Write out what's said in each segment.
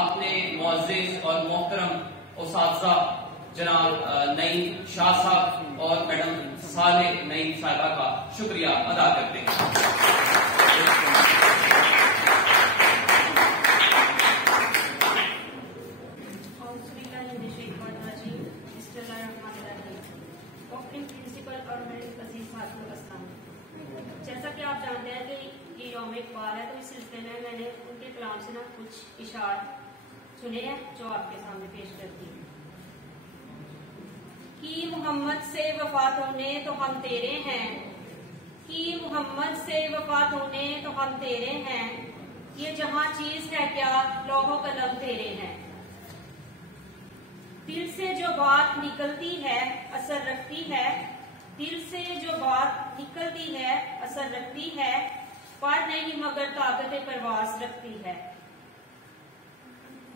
اپنے معزز اور محترم اساتذہ جناب نعیم شاہ صاحب اور میڈم صالح نعیم صاحبہ کا شکریہ ادا کرتے ہیں۔ جیسا کہ آپ جانتے ہیں کہ یہ یوم اقبال ہے، تو اس سلسلے میں میں نے ان کے کلام سے کچھ اشعار سنے ہیں جو آپ کے سامنے پیش کرتی ہوں۔ کہ محمد سے وفات ہونے تو ہم تیرے ہیں، کہ محمد سے وفات ہونے تو ہم تیرے ہیں، یہ جہاں چیز ہے کیا لوح و قلم تیرے ہیں۔ دل سے جو بات نکلتی ہے اثر رکھتی ہے، دل سے جو بات نکلتی ہے اثر رکھتی ہے، پر نہیں مگر طاقت پرواز رکھتی ہے۔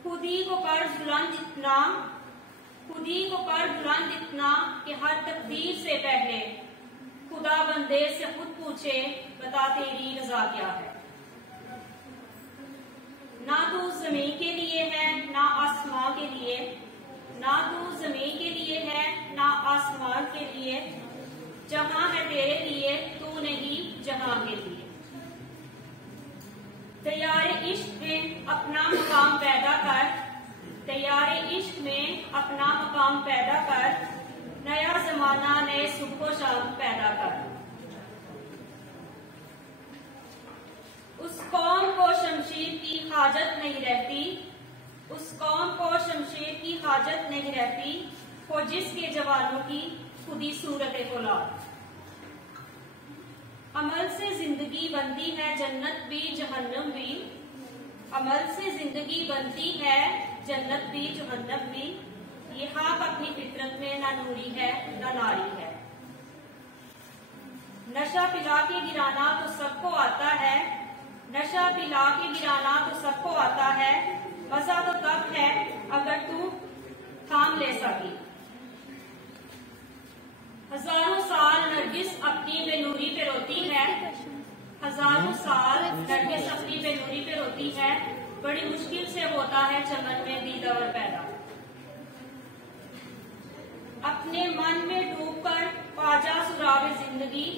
خودی کو کر بلند اتنا، خودی کو کر بلند اتنا کہ ہر تقدیر سے پہلے خدا بندے سے خود پوچھے بتا تیری رضا کیا ہے۔ نہ تو زمین کے لیے ہے نہ آسمان کے لیے، نہ تو زمین کے لیے ہے نہ آسمان کے لیے، جہاں ہے تیرے لیے تو نہیں جہاں کے لیے۔ تیار عشق میں اپنا مقام پیدا کر، تیار عشق میں اپنا مقام پیدا کر، نیا زمانہ نئے صبح و شام پیدا کر۔ اس قوم کو شمشیر کی حاجت نہیں رہتی، اس قوم کو شمشیر کی حاجت نہیں رہتی، ہو جس کے جوانوں کی خودی صورت فولاد۔ عمل سے زندگی بنتی ہے جنت بھی جہنم بھی، عمل سے زندگی بنتی ہے جنت بھی جہنم بھی، یہ خاک اپنی فطرت میں نہ نوری ہے نہ ناری ہے۔ نشہ پلا کے گرانا تو سب کو آتا ہے، نشہ پلا کے گرانا تو سب کو آتا ہے، مزہ تو تب ہے اگر تو تھام لے سکی۔ ہزاروں سال نرگس اپنی بے نوری پہ روتی ہے، ہزاروں سال نرگس اپنی بے نوری پہ روتی ہے، بڑی مشکل سے ہوتا ہے چمن میں دیدار پیدا۔ اپنے من میں ڈوب کر پاجا سراغ زندگی،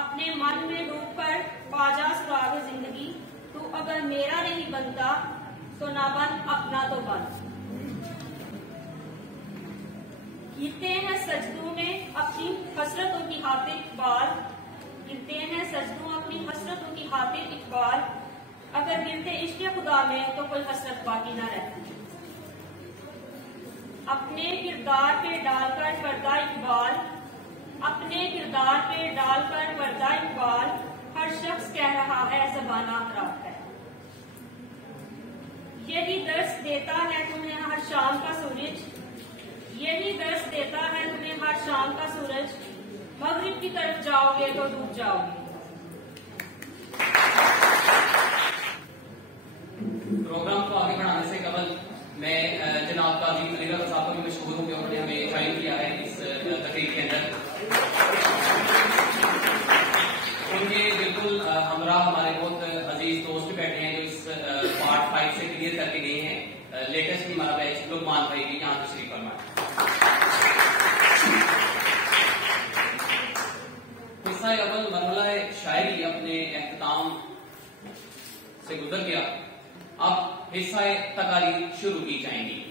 اپنے من میں ڈوب کر پاجا سراغ زندگی، تو اگر میرا نہیں بنتا تو نہ بن اپنا تو بن۔ گرتے ہیں سجدوں میں اپنی حسرتوں کی خاطر اقبال، گرتے ہیں سجدوں اپنی حسرتوں کی خاطر اقبال، اگر گرتے عشق خدا میں تو کوئی حسرت باقی نہ رہتی۔ اپنے کردار پہ ڈال کر پردہ اقبال، اپنے کردار پہ ڈال کر پردہ اقبال، ہر شخص کہہ رہا ہے زبانہ خراب ہے۔ یہی درس دیتا ہے تمہیں ہر شام کا سورج، یہی درس دیتا ہے تمہیں ہر شام کا سورج، مغرب کی طرف جاؤ گے تو ڈوب جاؤ گے۔ پروگرام کو آگے بڑھانے سے قبل میں جناب قاضی علی رضا صاحب کو بھی مشکور ہوں کہ انہوں نے ہمیں جوائن کیا ہے اس تقریب کے اندر۔ ان کے بالکل ہمراہ ہمارے بہت عزیز دوست بیٹھے ہیں جو اس پارٹ 5 سے کلیئر کر کے گئے ہیں۔ لیٹسٹ بھی ہمارا بیچ لقمان بھائی بھی یہاں تشریف فرمائے۔ حصہ اول مرحلہ شاعری اپنے اختتام سے گزر گیا، اب حصہ تقاریر شروع کی جائیں گی۔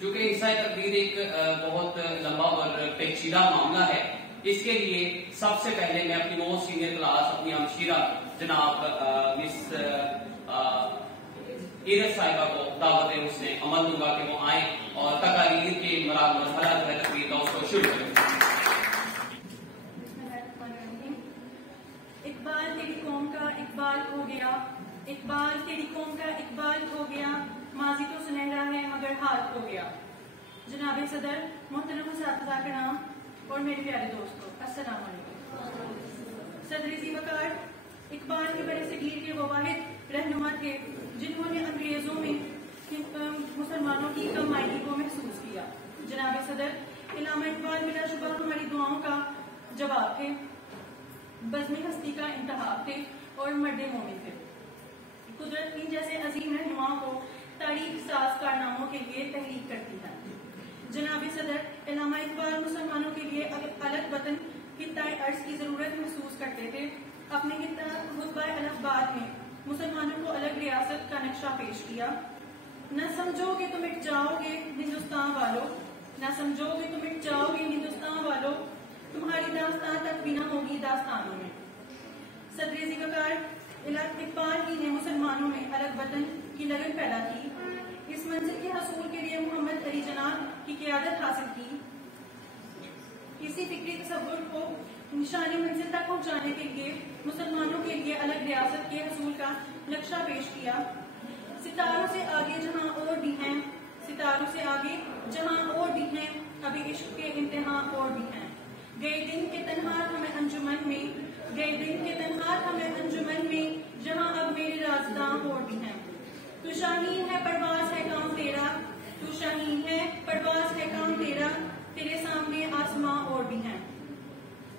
چونکہ حصہ تقریر ایک بہت لمبا اور پیچیدہ معاملہ ہے، اس کے لیے سب سے پہلے میں اپنی موسٹ سینئر کلاس اپنی ہمشیرہ جناب مس ایرج صاحبہ کو دعوت حسن عمل دوں گا کہ وہ آئیں اور تقاریر کے مرحلہ جو ہے تقریر کا اس کو شروع کریں۔ اقبال تیری قوم کا اقبال ہو گیا، اقبال تیری قوم کا اقبال ہو گیا، ماضی تو سنہرا ہے مگر حال ہو گیا۔ جناب صدر، محترم اساتذہ کرام اور میرے پیارے دوستوں، السلام علیکم۔ صدر ذی وقار، اقبال کے بڑے صغیر کے وہ واحد رہنما تھے جنہوں نے انگریزوں میں مسلمانوں کی کم آئینی کو محسوس کیا۔ جناب صدر، علامہ اقبال بلا شبہ ہماری دعاؤں کا جواب تھے، بزم ہستی کا انتہا تھے اور مرد مومن تھے۔ قدرت ان جیسے عظیم رہنماؤں کو تاریخ ساز کارناموں کے لیے تحریک کرتی ہے۔ جناب صدر علامہ اقبال مسلمانوں کے لیے الگ وطن خطۂ ارض کی ضرورت محسوس کرتے تھے۔ اپنے خطبہ الافباد میں مسلمانوں کو الگ ریاست کا نقشہ پیش کیا۔ نہ سمجھو کہ تم مٹ جاؤ گے ہندوستان والو، نہ سمجھو کہ تم مٹ جاؤ گے ہندوستان والو، تمہاری داستان تک بھی نہ ہوگی داستانوں میں۔ صدر ذی وقار اقبال ہی نے مسلمانوں میں الگ وطن کی لگن پیدا کی۔ اس منزل کے حصول کے لیے محمد علی جناح کی قیادت حاصل کی۔ اسی فکری تصور کو نشانی منزل تک پہنچانے کے لیے مسلمانوں کے لیے الگ ریاست کے حصول کا نقشہ پیش کیا۔ ستاروں سے آگے جہاں اور بھی ہیں، ستاروں سے آگے جہاں اور بھی ہیں، ابھی عشق کے امتحان اور بھی ہیں۔ گئے دن کے تنہا ہمیں انجمن میں، گئے دن کے تنہا ہمیں انجمن میں، جہاں اب میرے رازداں اور بھی ہیں۔ تو شاہین ہے پرواز ہے کام تیرا، تو شاہین ہے پرواز ہے کام تیرا، تیرے سامنے آسماں اور بھی ہیں۔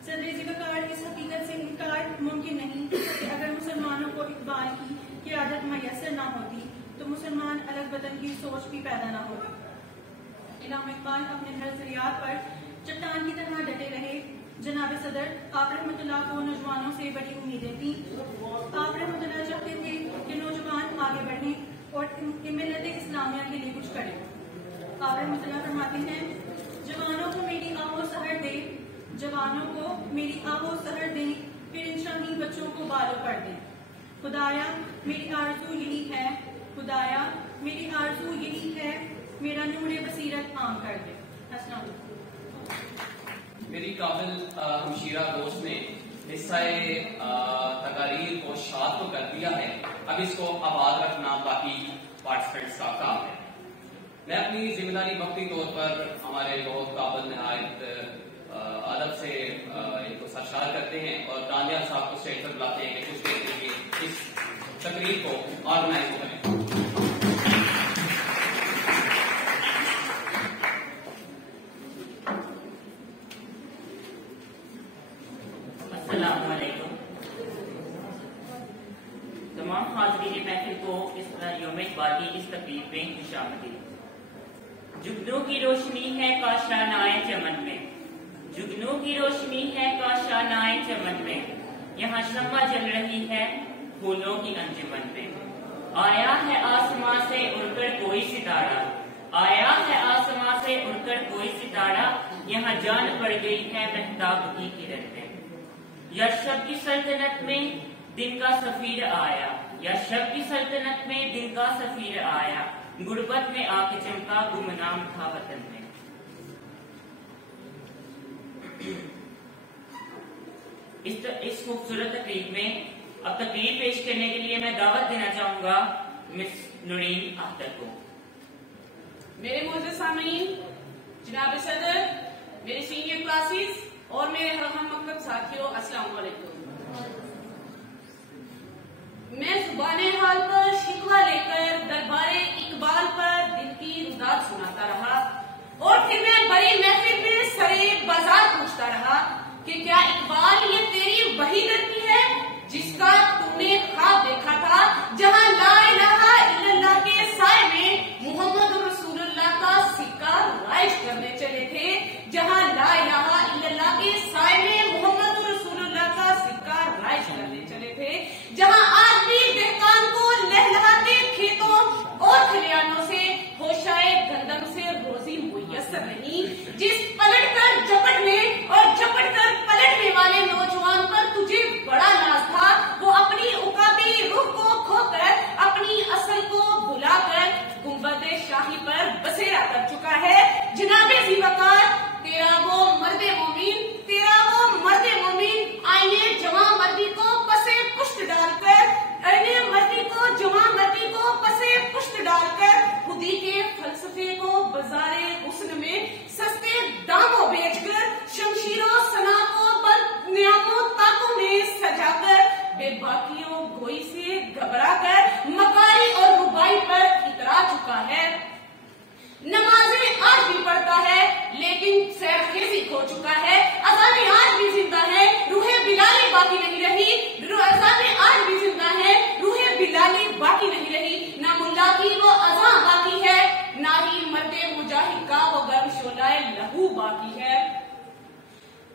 صدر ذی وقار اس حقیقت سے انکار ممکن نہیں کہ اگر مسلمانوں کو اقبال کی قیادت میسر نہ ہوتی تو مسلمان الگ وطن کی سوچ بھی پیدا نہ ہوتی۔ علامہ اقبال اپنے نظریات پر چٹان کی طرح ڈٹے رہے۔ جناب صدر آپ رحمۃ اللہ کو نوجوانوں سے بڑی امیدیں تھیں۔ آپ رحمۃ اللہ چاہتے تھے کہ نوجوان آگے بڑھیں اور ملت اسلامیہ کے لیے کچھ کریں۔ آپ رحمۃ اللہ فرماتے ہیں، جوانوں کو میری آہو سحر دے، جوانوں کو میری آہو سحر دیں، پھر ان شاہین بچوں کو بالوں پر دیں۔ خدایا میری آرزو یہی ہے، خدایا میری آرزو یہی ہے، میرا نور بصیرت عام کر دے۔ السلام علیکم۔ میری قابل ہمشیرہ دوست نے حصہ تقاریر کو شاد تو کر دیا ہے، اب اس کو آباد رکھنا باقی پارٹیسپینٹس کا کام ہے۔ میں اپنی ذمہ داری وقتی طور پر ہمارے بہت قابل نہایت ادب سے ان کو سرشار کرتے ہیں اور دانیال صاحب کو اسٹیج پر بلاتے ہیں کہ کچھ دیر کے لیے اس تقریب کو آرگنائز کریں۔ السلام علیکم۔ تمام حاضرین محفل کو اس یوم اقبال کی اس تقریب میں خوش آمدید۔ جگنوں کی روشنی ہے کاشانائے چمن میں، جگنوں کی روشنی ہے کاشانائے چمن میں، یہاں شمع جل رہی ہے پھولوں کی انجمن میں۔ آیا ہے آسماں سے اڑ کر کوئی ستارہ، آیا ہے آسماں سے اڑ کر کوئی ستارہ، یہاں جان پڑ گئی ہے مہتاب کی کرن میں۔ یا شب کی سلطنت میں دن کا سفیر آیا، یا شب کی سلطنت میں دن کا سفیر آیا، غربت میں آ کے چمکا گمنام تھا وطن میں۔ اس خوبصورت تقریب میں اب تقریر پیش کرنے کے لیے میں دعوت دینا چاہوں گا مس نورین اختر کو۔ میرے معزز سامعین، جناب صدر، میرے سینئر کلاسز اور میرے ہم مکتب ساتھیوں، السلام علیکم۔ میں زبان حال پر شکوہ لے کر دربار اقبال پر دل کی روداد سناتا رہا اور پھر میں بڑی محفل میں سرے بازار پوچھتا رہا کہ کیا اقبال یہ تیری وہی لڑکی ہے جس کا تم نے خواب دیکھا تھا، جہاں لا الہ الا اللہ کے سائے میں محمد رسول اللہ کا سکہ رائج کرنے چلے تھے، جہاں لا الہ الا اللہ کے سائے میں محمد رسول اللہ کا سکہ رائج کرنے چلے تھے، جہاں آج بھی دہقان کو لہلہاتے کھیتوں اور کھلیانوں سے ہوشائے گندم سے روزی میسر نہیں، جس پلٹ کر جپٹنے اور جپٹ کر پلٹنے والے نوجوان پر تجھے بڑا ناز تھا، وہ اپنی عقابی روح کو کھو کر اپنی اصل کو بلا کر گنبد شاہی پر بسیرا کر چکا ہے۔ جناب ذی وقار، تیرا وہ مرد مومن، تیرا وہ مرد مومن آئینے جوان مردی کو پسے پشت ڈال کر، آئینے مردی کو جوان مردی کو پسے پشت ڈال کر خودی کے فلسفے کو بازار حسن میں سستے داموں بیچ کر، شمشیروں سنا کو بند نیاموں تاکوں میں سجا کر، بے باکیوں گوئی سے گھبرا کر مکاری اور ربائی پر اترا چکا ہے۔ نمازیں آج بھی پڑھتا ہے لیکن سیر خیزی کھو چکا ہے، اذانیں آج بھی زندہ ہے، روح بلالی باقی نہیں رہی، اذانیں آج بھی زندہ ہے، روح بلالی باقی نہیں رہی، نہ ملا کی وہ اذان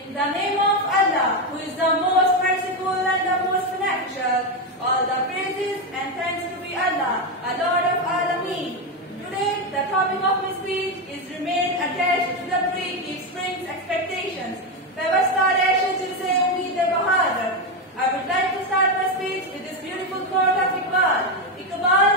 In the name of Allah, who is the most merciful and the most beneficent, all the praises and thanks to be Allah, a Lord of Alameen. Today, the topic of my speech is remain attached to the tree, it springs expectations. I would like to start my speech with this beautiful quote of Iqbal. Iqbal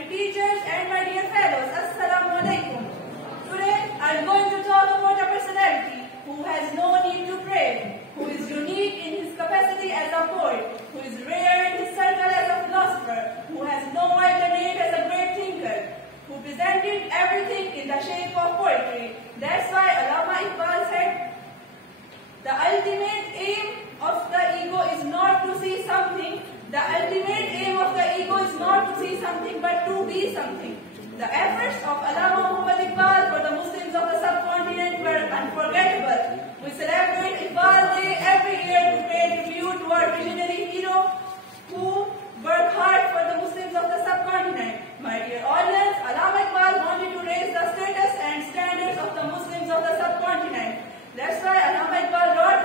respected teachers, and my dear fellows, Assalamu alaikum. Today, I am going to talk about a personality who has no need to pray, who is unique in his capacity as a poet, who is rare in his circle as a philosopher, who has no alternate as a great thinker, who presented everything in the shape of poetry. That's why Allama Iqbal said, the ultimate aim of the ego is not to see something. The ultimate aim of the ego is not to see something, but to be something. The efforts of Allama Muhammad Iqbal for the Muslims of the subcontinent were unforgettable. We celebrate Iqbal Day every year to pay tribute to our visionary hero who worked hard for the Muslims of the subcontinent. My dear audience, Allama Iqbal wanted to raise the status and standards of the Muslims of the subcontinent. That's why Allama Iqbal wrote,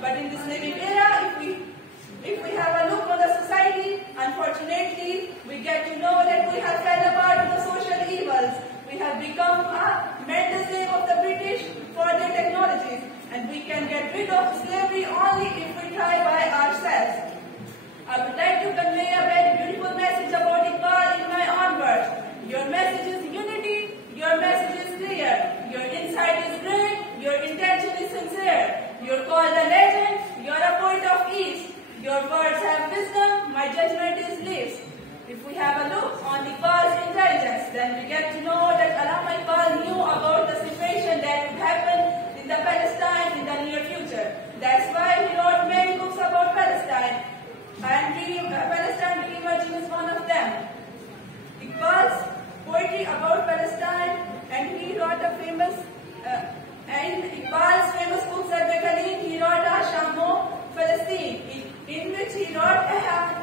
But in this living era, if we have a look on the society, unfortunately, we get to know that we have fell apart to the social evils. We have become a mental slave of the British for their technologies, and we can get rid of slavery only if we try by ourselves. I would like to convey a very beautiful message about Iqbal in my own words. Your message is unity, your message is clear, your insight is great, your intention is sincere. You're called a legend, you're a poet of ease. Your words have wisdom, my judgment is least. If we have a look on Iqbal's intelligence, then we get to know that Allama Iqbal knew about the situation that would happen in the Palestine in the near future. That's why he wrote many books about Palestine. And Palestine re-emerging is one of them. Iqbal's poetry about Palestine, and he wrote a famous, in Iqbal's famous book Zarb-e Kaleem, he wrote Shamo Palestine, in which he wrote,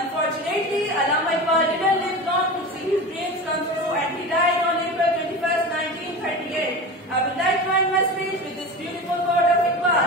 Unfortunately, Allama Iqbal didn't live long to see his dreams come true, and he died on April 21st, 1938. I would like to end my speech with this beautiful quote of Iqbal.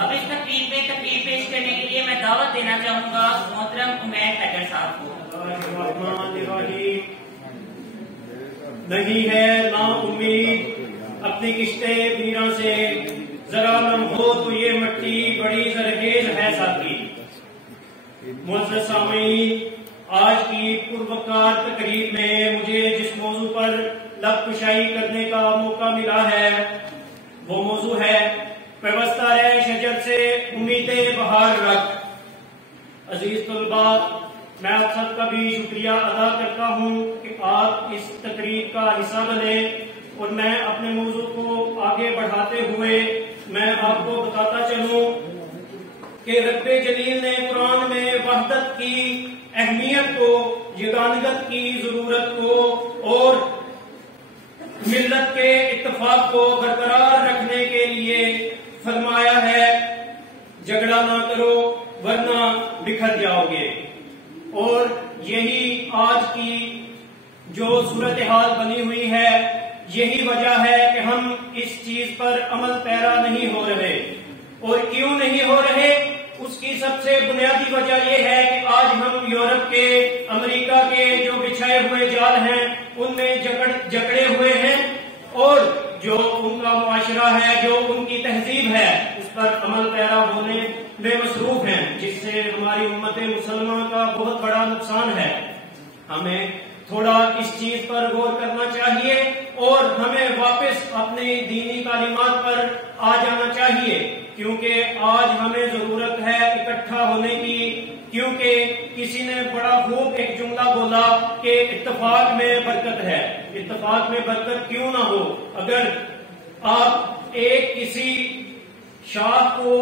اب اس تقریب میں تقریر پیش کرنے کے لیے میں دعوت دینا چاہوں گا محترم عمیر حیدر صاحب کو۔ نہیں ہے نا امید اپنی کشتے ویراں سے، ذرا نم ہو تو یہ مٹی بڑی زرخیز ہے ساتھی۔ معزز سامعین، آج کی پروقار تقریب میں مجھے جس موضوع پر لب کشائی کرنے کا موقع ملا ہے وہ موضوع ہے پیوستہ رہ شجر سے امید بہار رکھ۔ عزیز طلباء، میں آپ سب کا بھی شکریہ ادا کرتا ہوں کہ آپ اس تقریب کا حصہ بنے، اور میں اپنے موضوع کو آگے بڑھاتے ہوئے میں آپ کو بتاتا چلوں کہ رب جلیل نے قرآن میں وحدت کی اہمیت کو، یگانگت کی ضرورت کو اور ملت کے اتفاق کو برقرار رکھنے کے لیے فرمایا ہے، جھگڑا نہ کرو ورنہ بکھر جاؤ گے۔ اور یہی آج کی جو صورتحال بنی ہوئی ہے، یہی وجہ ہے کہ ہم اس چیز پر عمل پیرا نہیں ہو رہے۔ اور کیوں نہیں ہو رہے؟ اس کی سب سے بنیادی وجہ یہ ہے کہ آج ہم یورپ کے، امریکہ کے جو بچھائے ہوئے جال ہیں ان میں جکڑے ہوئے ہیں، اور جو ان کا معاشرہ ہے، جو ان کی تہذیب ہے، اس پر عمل پیرا ہونے میں مصروف ہیں، جس سے ہماری امت مسلمہ کا بہت بڑا نقصان ہے۔ ہمیں تھوڑا اس چیز پر غور کرنا چاہیے اور ہمیں واپس اپنی دینی تعلیمات پر آ جانا چاہیے، کیونکہ آج ہمیں ضرورت ہے اکٹھا ہونے کی، کیونکہ کسی نے بڑا خوب ایک جملہ بولا کہ اتفاق میں برکت ہے۔ اتفاق میں برکت کیوں نہ ہو؟ اگر آپ ایک کسی شاخ کو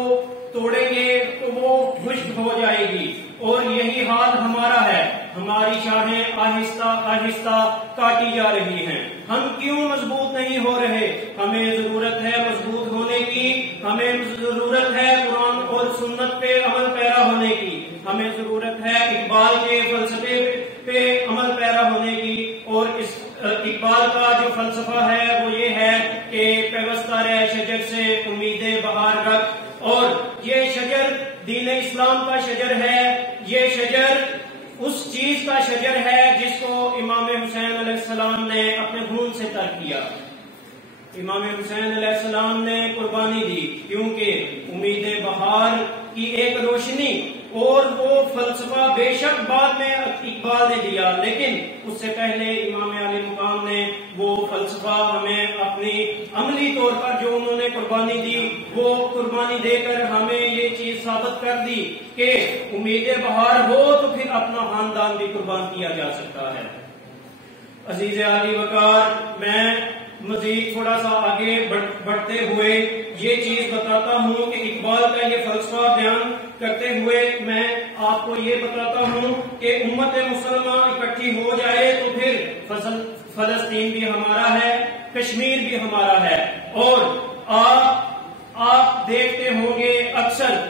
توڑیں گے تو وہ خشک ہو جائے گی، اور یہی حال ہمارا ہے۔ ہماری شاخیں آہستہ آہستہ کاٹی جا رہی ہیں۔ ہم کیوں مضبوط نہیں ہو رہے؟ ہمیں ضرورت ہے مضبوط ہونے کی، ہمیں ضرورت ہے قرآن اور سنت پہ عمل پیرا ہونے کی، ہمیں ضرورت ہے اقبال کے فلسفے پہ عمل پیرا ہونے کی۔ اور اس اقبال کا جو فلسفہ ہے وہ یہ ہے کہ پیوستہ رہ شجر سے امید بہار رکھ، اور یہ شجر دین اسلام کا شجر ہے، یہ شجر اس چیز کا شجر ہے جس کو امام حسین علیہ السلام نے اپنے خون سے تر کیا۔ امام حسین علیہ السلام نے قربانی دی، کیونکہ امید بہار کی ایک روشنی اور وہ فلسفہ بے شک بعد میں اقبال نے دیا، لیکن اس سے پہلے امام علی مقام نے وہ فلسفہ ہمیں اپنی عملی طور پر جو انہوں نے قربانی دی، وہ قربانی دے کر ہمیں یہ چیز ثابت کر دی کہ امید بہار ہو تو پھر اپنا خاندان بھی قربان کیا جا سکتا ہے۔ عزیز عالی وقار، میں مزید تھوڑا سا آگے بڑھتے ہوئے یہ چیز بتاتا ہوں کہ اقبال کا یہ فلسفہ بیان کرتے ہوئے میں آپ کو یہ بتاتا ہوں کہ امت مسلمہ اکٹھی ہو جائے تو پھر فلسطین بھی ہمارا ہے، کشمیر بھی ہمارا ہے۔ اور آپ دیکھتے ہوں گے اکثر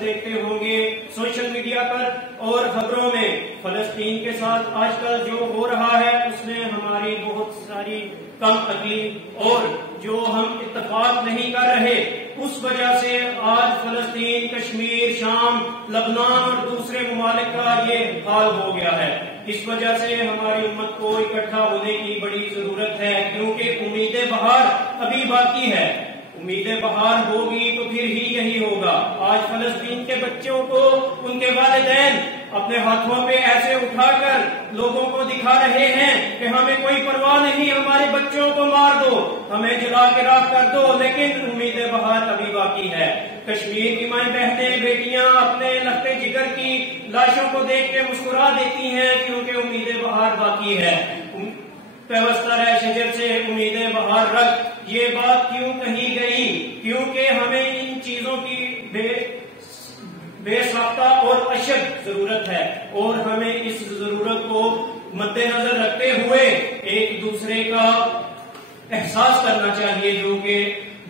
دیکھتے ہوں گے سوشل میڈیا پر اور خبروں میں فلسطین کے ساتھ آج کل جو ہو رہا ہے اس میں ہماری بہت ساری کم عقلی اور جو ہم اتفاق نہیں کر رہے، اس وجہ سے آج فلسطین، کشمیر، شام، لبنان اور دوسرے ممالک کا یہ حال ہو گیا ہے۔ اس وجہ سے ہماری امت کو اکٹھا ہونے کی بڑی ضرورت ہے، کیونکہ امید بہار ابھی باقی ہے۔ امید بہار ہوگی تو پھر ہی یہی ہوگا۔ آج فلسطین کے بچوں کو ان کے والدین اپنے ہاتھوں پہ ایسے اٹھا کر لوگوں کو دکھا رہے ہیں کہ ہمیں کوئی پرواہ نہیں، ہمارے بچوں کو مار دو، ہمیں جلا کے راکھ کر دو، لیکن امید بہار ابھی باقی ہے۔ کشمیر کی مائیں بہنیں بیٹیاں اپنے لگتے جگر کی لاشوں کو دیکھ کے مسکرا دیتی ہیں، کیونکہ امید بہار باقی ہے۔ پیوستہ رہ شجر سے امید بہار رکھ، یہ بات کیوں کہی گئی؟ کیونکہ ہمیں ان چیزوں کی بے ساختہ اور اشد ضرورت ہے، اور ہمیں اس ضرورت کو مد نظر رکھتے ہوئے ایک دوسرے کا احساس کرنا چاہیے، جو کہ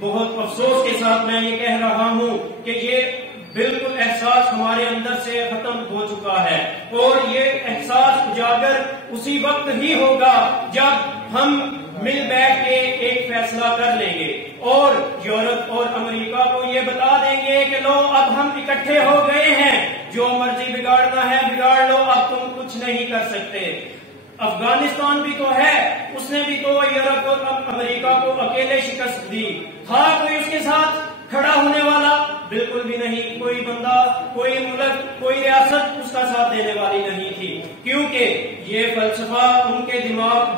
بہت افسوس کے ساتھ میں یہ کہہ رہا ہوں کہ یہ بالکل احساس ہمارے اندر سے ختم ہو چکا ہے، اور یہ احساس اجاگر اسی وقت ہی ہوگا جب ہم مل بیٹھ کے ایک فیصلہ کر لیں گے اور یورپ اور امریکہ کو یہ بتا دیں گے کہ لو اب ہم اکٹھے ہو گئے ہیں، جو مرضی بگاڑنا ہے بگاڑ لو، اب تم کچھ نہیں کر سکتے۔ افغانستان بھی تو ہے، اس نے بھی تو یورپ اور امریکہ کو اکیلے شکست دی، تھا کوئی اس کے ساتھ کھڑا ہونے والا؟ بالکل بھی نہیں، کوئی بندہ، کوئی ملک، کوئی ریاست اس کا ساتھ دینے والی نہیں تھی، کیونکہ یہ فلسفہ ان کے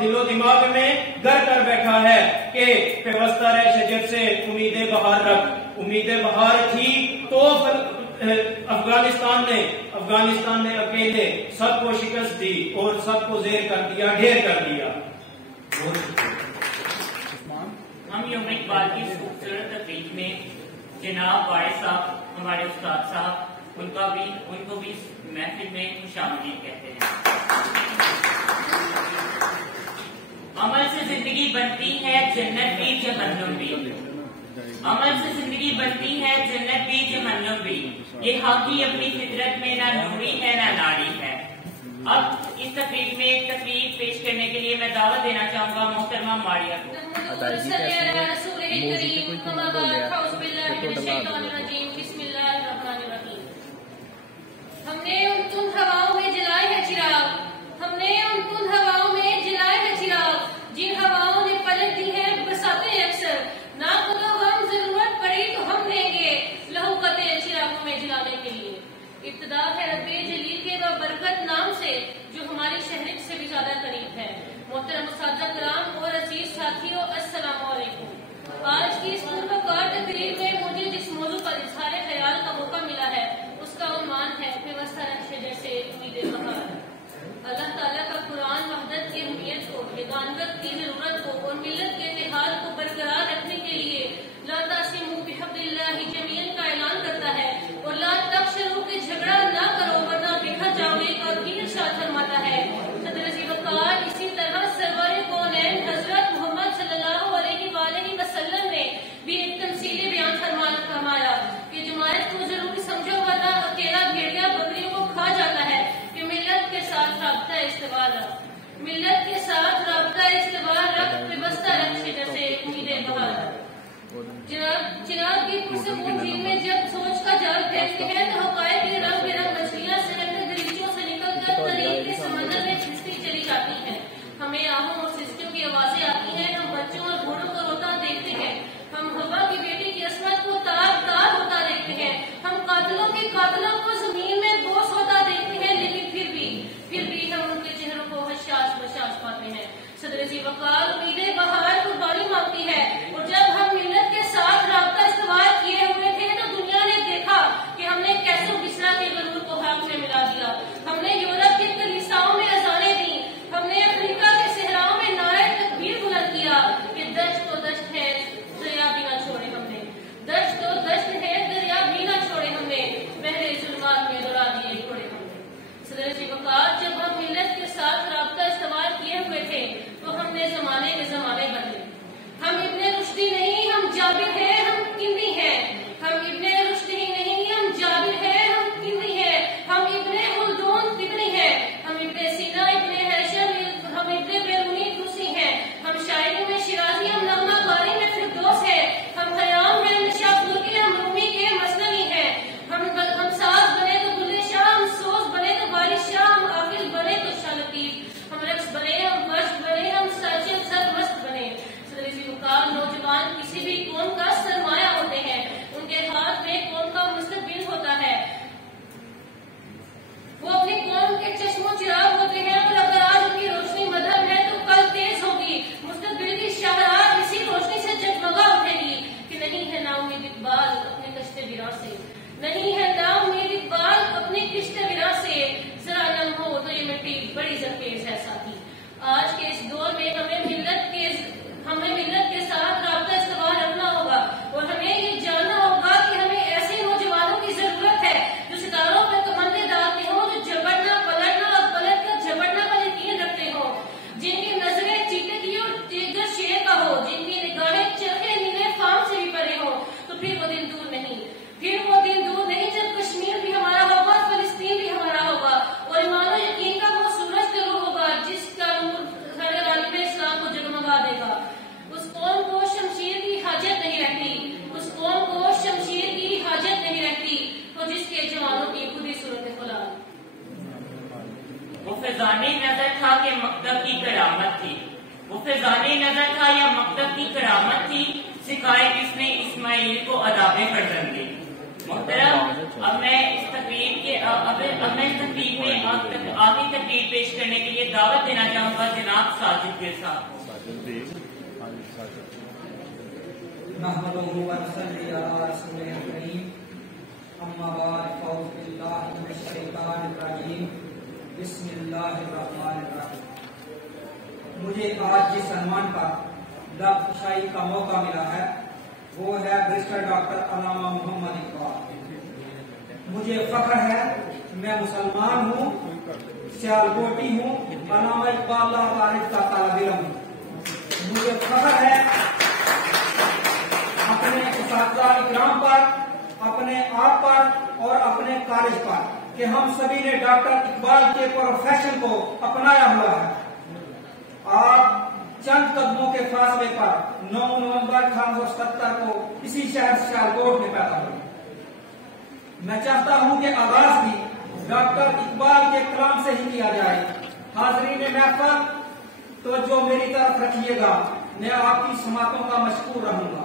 دل و دماغ میں گر کر بیٹھا ہے کہ پیوستہ رہ شجر سے امید بہار رکھ۔ امید بہار تھی تو افغانستان نے اکیلے سب کو شکست دی اور سب کو زیر کر دیا، ڈھیر کر دیا۔ ہم یوم اقبال کی اس خوبصورت تقریب میں جناب وارث صاحب، ہمارے استاد صاحب، ان کو بھی اس محفل میں خوش آمدید کہتے ہیں۔ عمل سے زندگی بنتی ہے جنت بھی جہنم بھی، عمل سے زندگی بنتی ہے جنت بھی جہنم بھی، یہ حاکی اپنی فطرت میں نہ نوری ہے نہ ناری ہے۔ اب اس تقریب میں ایک تقریب پیش کرنے کے لیے میں دعوت دینا چاہوں گا محترمہ ماریہ کو۔ ہم نے ان تند ہواؤں میں جلائے ہیں چراغ، ہم نے ان تند ہواؤں میں جلائے ہیں چراغ، جن ہواؤں نے پلٹ دی ہے برساتیں اکثر، نہ تو ہم ضرورت پڑی تو ہم دیں گے لہو قطع چراغوں میں جلانے کے لیے۔ ابتدا ہے رب جلیل کے برکت نام سے جو ہماری شہرک سے بھی زیادہ قریب ہے۔ محترم اساتذہ کرام اور عزیز ساتھیوں، السلام علیکم۔ آج کی اس پروکار تقریب میں مجھے جس موضوع پر اظہار خیال کا موقع ملا ہے اس کا عنوان ہے پیوستہ رہ شجر سے امید بہار۔ اللہ تعالیٰ کا قرآن وحدت کی اہمیت کو، یگانگت کی ضرورت کو اور ملت کے اتحاد کو برقرار رکھنے کے لیے لا تعصموا بحبل اللہ جمیعا کا اعلان کرتا ہے اور لا تخشوا کہ جھگڑا نہ کرو ورنہ بکھر جاؤ گے، اور بھی ارشاد فرماتا ہے صدر عظیم وقار۔ اسی طرح سرور کونین حضرت محمد صلی اللہ علیہ وآلہ وسلم نے بھی ایک تمثیلی بیان فرمایا کہ جماعت کو ضرور سمجھو ورنہ اکیلا بھیڑیا بکریوں کو کھا جاتا ہے، کہ ملت کے ساتھ رابطہ استوار رکھ، ملت کے ساتھ رابطہ استوار رکھ، پیوستہ رکھ شجر سے امید بہار۔ چراغ کی پرسکون جھیل میں جب سوچ کا جال پھینکتے ہیں تو حقائق کی رنگ برنگ مچھلیاں سمندر دریچوں سے نکل کر تاریخ کے سمندر میں پھستی چلی جاتی ہیں۔ ہمیں آہوں اور سسکیوں کی آوازیں آتی ہیں، ہم بچوں اور بوڑھوں کو روتا دیکھتے ہیں، ہم ہوا کی بیٹی کی عصمت کو تار تار ہوتا دیکھتے ہیں، ہم قاتلوں کے قاتلوں کو زمین میں بوس ہوتا دیکھتے ہیں، لیکن پھر بھی ہم ان کے چہروں کو حشاش بشاش پاتے ہیں۔ صدر عظیم وقار امید بہار قربانی مانگتی ہے، اور جب ہم ملت کے ساتھ رابطہ استوار کیے ہوئے تھے تو دنیا نے دیکھا کہ ہم نے کیسو کسرا کے غرور کو خاک میں ملا دیا، ہم نے یورپ کی کلیساؤں میں اذانیں دی، ہم نے افریقہ کے صحراؤں میں نعرہ تکبیر بلند کیا کہ دشت و دشت ہے دریا بھی نہ چھوڑے ہم نے، دشت و دشت ہے دریا بھی نہ چھوڑے ہم نے، بحر ظلمات میں دوڑا دیے گھوڑے ہم نے۔ صدر عظیم وقار جب ہم ملت کے ساتھ رابطہ استوار کیے ہوئے تھے تو ہم نے زمانے کے زمانے بدلے۔ ہم ابن رشدی نہیں، ہم جابر ہیں، ہم کندی ہیں، ہم ابن رشدی نہیں، ہم جابر ہیں، ہم کندی ہیں، ہم ابن خلدون طبری ہیں، ہم ابن سینا ابن ہیشم، ہم ابن بیرونی توسی ہیں، ہم شاعری میں شیرازی، ہم نغمہ کاری میں فردوس ہیں، ہم خیام میں نشاپور کے، ہم رومی کے مثنوی ہیں، ہم ساز بنے تو گل شاہ، ہم سوز بنے تو بارش شاہ، ہم عاقل بنے تو شاہ لطیف، ہم رقص بنے، ہم ورش بنے، ہم ساچر سرمست بنے۔ نوجوان کسی بھی قوم کا سرمایہ ہوتے ہیں، ان کے ہاتھ میں قوم کا مستقبل ہوتا ہے، وہ اپنی قوم کے چشم و چراغ ہوتے ہیں، اور اگر آج ان کی روشنی مدھم ہے تو کل تیز ہوگی، مستقبل کی شاہراہ اسی روشنی سے جگمگا اٹھے گی۔ کہ نہیں ہے نا امید اقبال اپنے کشت ویراں سے، نہیں ہے نا امید اقبال اپنی کشت ویراں سے، ذرا نم ہو تو یہ مٹی بڑی زرخیز ہے ساتھی۔ آج کے اس دور میں ہمیں ملت کے ساتھ رابطہ استوار رکھنا ہوگا، اور ہمیں یہ جاننا ہوگا کہ ہمیں ایسے نوجوانوں کی ضرورت ہے جو ستاروں پر کمندیں ڈالتے ہوں، جو جھپٹنا پلٹنا اور پلٹ کر جھپٹنا پر یقین رکھتے ہوں، جن کی نظریں چیتے کی اور تیگر شیر کا ہو، جن کی نگاہیں چرخے نیلے فام سے بھی پرے ہو، تو پھر وہ دن دور نہیں جب تھا یا مکتب کی کرامت تھی، سکھائے کس نے اسماعیل کو آداب فرزندی۔ محترم، اب میں اس تقریب میں آخری تقریر پیش کرنے کے لیے دعوت دینا چاہوں گا جناب ساجد گر صاحب کو۔ نحمده ونصلي على رسوله الكريم اما بعد فاعوذ بالله من الشیطان الرجیم بسم اللہ الرحمن الرحیم۔ مجھے آج جس عنوان پر لفظ شاعری کا موقع ملا ہے وہ ہے بیرسٹر ڈاکٹر علامہ محمد اقبال۔ مجھے فخر ہے میں مسلمان ہوں، سیالکوٹی ہوں، علامہ اقبال تعریف کا طالب علم ہوں۔ مجھے فخر ہے اپنے اساتذہ اکرام پر، اپنے آپ پر اور اپنے کالج پر کہ ہم سبھی نے ڈاکٹر اقبال کے پروفیشن کو اپنایا ہوا ہے۔ آپ چند قدموں کے فاصلے پر 9 نومبر 1870 کو اسی شہر سیالکوٹ میں پیدا ہوئے۔ میں چاہتا ہوں کہ آغاز بھی ڈاکٹر اقبال کے کلام سے ہی کیا جائے۔ حاضرین محفل توجہ میری طرف رکھیے گا، میں آپ کی سماعتوں کا مشکور رہوں گا۔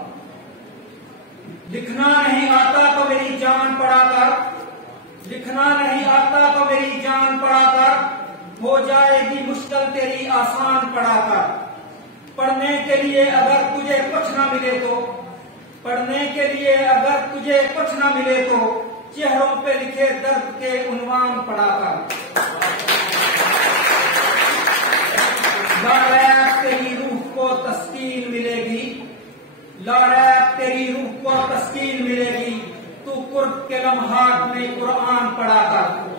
لکھنا نہیں آتا تو میری جان پڑا کر، لکھنا نہیں آتا تو میری جان پڑا کر، ہو جائے گی مشکل تیری آسان پڑا کر۔ پڑھنے کے لیے اگر تجھے کچھ نہ ملے تو، پڑھنے کے لیے اگر تجھے کچھ نہ ملے تو، چہروں پہ لکھے درد کے عنوان پڑا کر۔ لا ریب تیری روح کو تسکین ملے گی، لا ریب تیری روح کو تسکین ملے گی، تو قرب کے لمحات میں قرآن پڑھا کر۔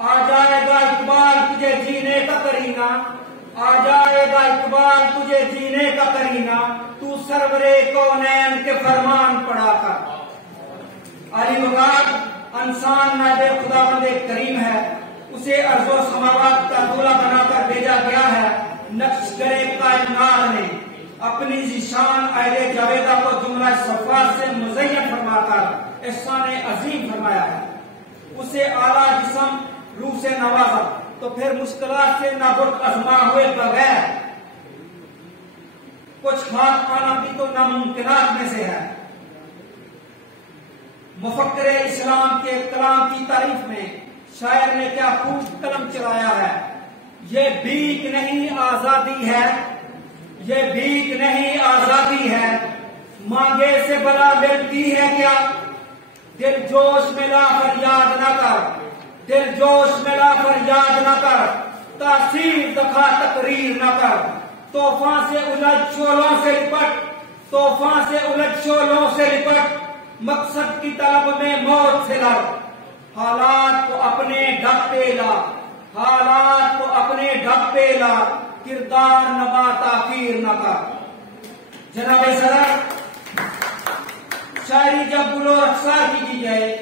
آ جائے گا اقبال تجھے جینے کا کرینہ، آ جائے گا اقبال تجھے جینے کا کرینہ، تو سرورے کونین کے فرمان پڑھا کر۔ علی وقار انسان نائب خداوند کریم ہے، اسے ارض و سماوات کا دولہ بنا کر بھیجا گیا ہے۔ نقش کرے کائنات نے اپنی ذیشان اہل جاویدہ کو جملہ صفات سے مزین فرما کر احسان عظیم فرمایا ہے۔ اسے اعلیٰ جسم روح سے نوازا تو پھر مشکلات سے نابرد آزما ہوئے بغیر کچھ ہاتھ آنا بھی تو ناممکنات میں سے ہے۔ مفکر اسلام کے کلام کی تعریف میں شاعر نے کیا خوب قلم چلایا ہے۔ یہ بھیک نہیں آزادی ہے، یہ بھیک نہیں آزادی ہے، مانگے سے بلا ملتی ہے کیا، دل جوش میں لا کر یاد نہ کر، دل جوش میں لا کر یاد نہ کر، تاثیر دکھا تقریر نہ کر، طوفان سے الجھ شعلوں سے لپٹ، طوفان سے الجھ شعلوں سے لپٹ، مقصد کی طلب میں موت سے لڑ، حالات کو اپنے ڈھک پہ لا، حالات کو اپنے ڈھک پہ لا، کردار نبا تاخیر نہ کر۔ جناب صدر، شاعری جب گلو رخسار کی جائے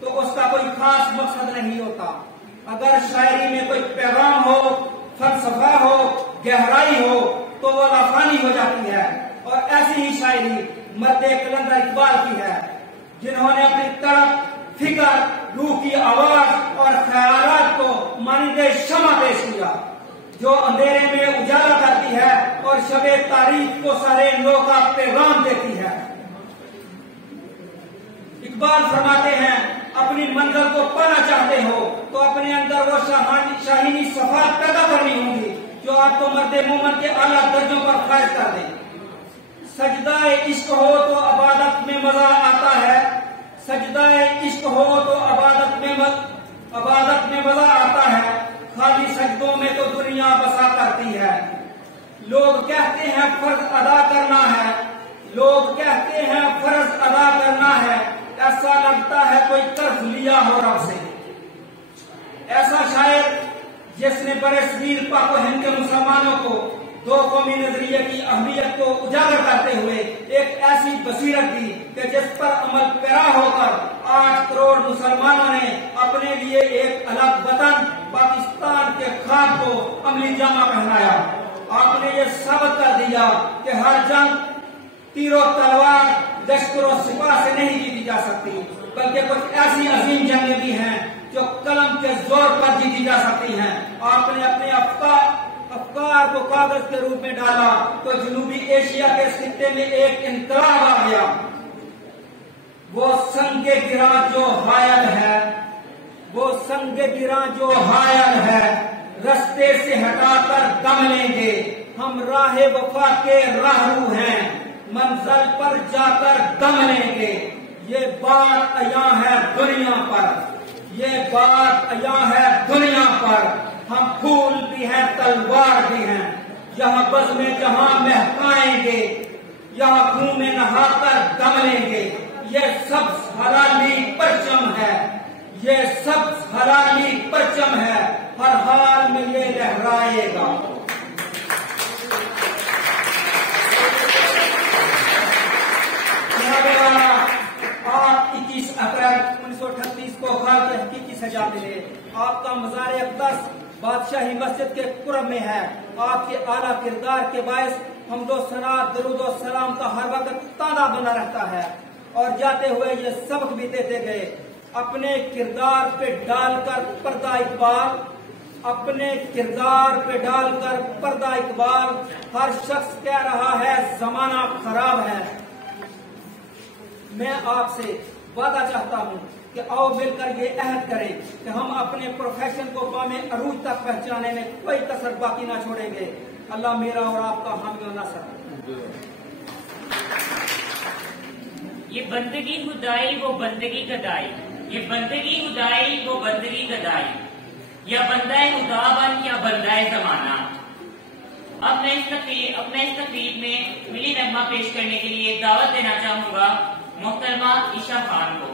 تو اس کا کوئی خاص مقصد نہیں ہوتا۔ اگر شاعری میں کوئی پیغام ہو، فلسفہ ہو، گہرائی ہو تو وہ لافانی ہو جاتی ہے، اور ایسی ہی شاعری مرد قلندر اقبال کی ہے، جنہوں نے اپنی طرف، فکر، روح کی آواز اور خیالات کو مانند شمع پیش کیا جو اندھیرے میں اجالا کرتی ہے اور شب تاریخ کو سارے نو کا پیغام دیتی ہے۔ اقبال فرماتے ہیں اپنی منزل کو پانا چاہتے ہو تو اپنے اندر وہ شاہینی صفات پیدا کرنی ہوں گی جو آپ کو مرد مومن کے اعلیٰ درجوں پر فائز کر دیں۔ سجدہ عشق ہو تو عبادت میں مزہ آتا ہے، سجدہ عشق ہو تو عبادت میں مزہ آتا ہے، خالی سجدوں میں تو دنیا بسا کرتی ہے۔ لوگ کہتے ہیں فرض ادا کرنا ہے، لوگ کہتے ہیں فرض ادا کرنا ہے، ایسا لگتا ہے کوئی قرض لیا ہو رب سے۔ ایسا شاعر جس نے برصغیر پاک و ہند کے مسلمانوں کو دو قومی نظریے کی اہمیت کو اجاگر کرتے ہوئے ایک ایسی بصیرت دی کہ جس پر عمل پیرا ہو کر 8 کروڑ مسلمانوں نے اپنے لیے ایک الگ وطن پاکستان کے خاک کو عملی جامہ پہنایا۔ آپ نے یہ ثابت کر دیا کہ ہر جنگ تیر و تلوار، لشکر و سپاہ سے نہیں جیتی جا سکتی، بلکہ کچھ ایسی عظیم جنگیں بھی ہیں جو قلم کے زور پر جیتی جا سکتی ہیں۔ آپ نے افکار کو کاغذ کے روپ میں ڈالا تو جنوبی ایشیا کے اس خطے میں ایک انقلاب آ گیا. وہ سنگ گراں جو حائل ہے، وہ سنگ گراں جو حائل ہے، رستے سے ہٹا کر دم لیں گے. ہم راہ وفا کے راہرو ہیں، منزل پر جا کر دم لیں گے. یہ بات عیاں ہے دنیا پر، یہ بات عیاں ہے دنیا پر. ہم پھول بھی ہیں تلوار بھی ہیں. یہاں بزم جہاں مہکائیں گے، یہاں خون میں نہا کر دم لیں گے. یہ سبز ہلالی پرچم ہے، یہ سبز ہلالی پرچم ہے، ہر حال میں یہ لہرائے گا. آپ 21 اپریل 1938 کو غار کی حقیقی سجا ملے. آپ کا مزار اقدس بادشاہی مسجد کے قرب میں ہے. آپ کے اعلیٰ کردار کے باعث حمد و ثنا درود و سلام کا ہر وقت تانا بنا رہتا ہے. اور جاتے ہوئے یہ سبق بھی دیتے گئے، اپنے کردار پہ ڈال کر پردہ اقبال، اپنے کردار پہ ڈال کر پردہ اقبال. ہر شخص کہہ رہا ہے زمانہ خراب ہے. میں آپ سے وعدہ چاہتا ہوں کہ آؤ مل کر یہ عہد کریں کہ ہم اپنے پروفیشن کو بام عروج تک پہنچانے میں کوئی کسر باقی نہ چھوڑیں گے. اللہ میرا اور آپ کا حامی و ناصر. یہ بندگی خدائی وہ بندگی گدائی، یہ بندگی خدائی وہ بندگی گدائی، یا بندہ خدا بن یا بندہ زمانہ. اب میں اس تقریب میں ملی نغمہ پیش کرنے کے لیے دعوت دینا چاہوں گا محترمہ عائشہ خان کو.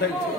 Thank you.